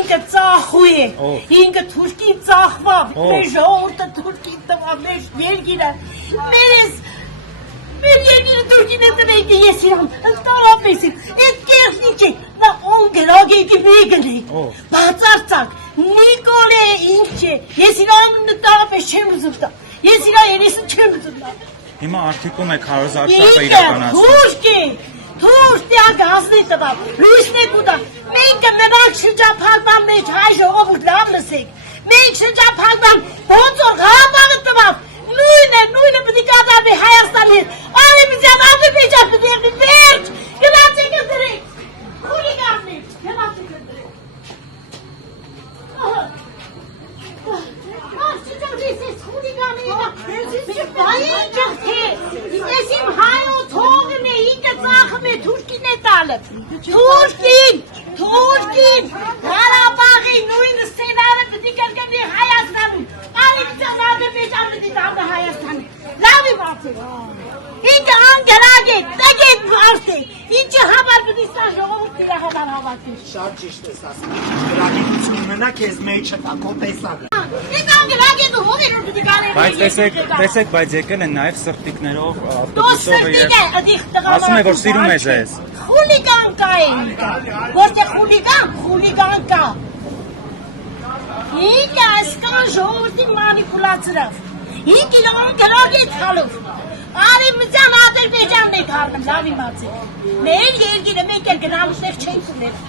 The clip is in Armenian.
ինքը ծախու է, ինքը թուրքի ծախվավ, մեր ժողովուրդը թուրքի տվավ, մեր երկիրը, մեր երկիրը թուրքին է տվեք ես իրան, ընդարապես եմ, այդ կերսնի չէ, նա on գրագետի մեգն է, բացարցակ, Նիկոլ է ինք չէ, ես իրան ընդարապես չեմ ուզում տա, ես իրա երեսը չեմ ուզում տա։ Հիմա արդիկում եք հարազարշապը իրականացնում։ Թուրք տիակը հասնի տվավ, լույսն եք ուտա, մենք նրանք շրջափակման մեջ հայ ժողովուրդ լավ լսեք, մենք շրջափակման ոնց որ Ղարաբաղը տվավ, նույնը պիտի կատարվի Հայաստանի հետ, Արևմտյան Ադրբեջան պիտի եղնի վերջ, գնացեք դրեք, խուլիգաններ, գնացեք դրեք։ Ես խուլիգանները, բային ճղթե, ես իմ հայոց հողն է, ինքը ծախում է, թուրքին է տալը, թուրքին, Ղարաբաղի նույն սցենարը պիտի կրկնվի Հայաստանում, Արևմտյան Ադրբեջան պիտի տալը Հայաստանի, լավ եմ ասել, ինքը անգրագ է, տգետ մարդ է, ինչը համար պիտի սա ժողովուրդ իրա համար հավատի։ Շատ ճիշտ ես ասում, գրագիտություն մնա քեզ մեջ չտա, քո տեսակը։ Ես անգրագ է դու հողեր որ պիտի գաներ։ Բայց տեսեք, բայց եկել են նաև սրտիկներով, ավտոբուսով ասում է, որ սիրում է ձեզ։ Խուլիգան կա է ինքը, որտեղ խուլիգան կա։ Ինքը այսքան ժողովրդի մանիպուլացրավ, ինքը իրան գրագ է թալով, Արևմտյան Ադրբեջանն է թալնում, լավ իմացեք, մեր երկիրը մեկ էլ գնալուց չենք ուներ։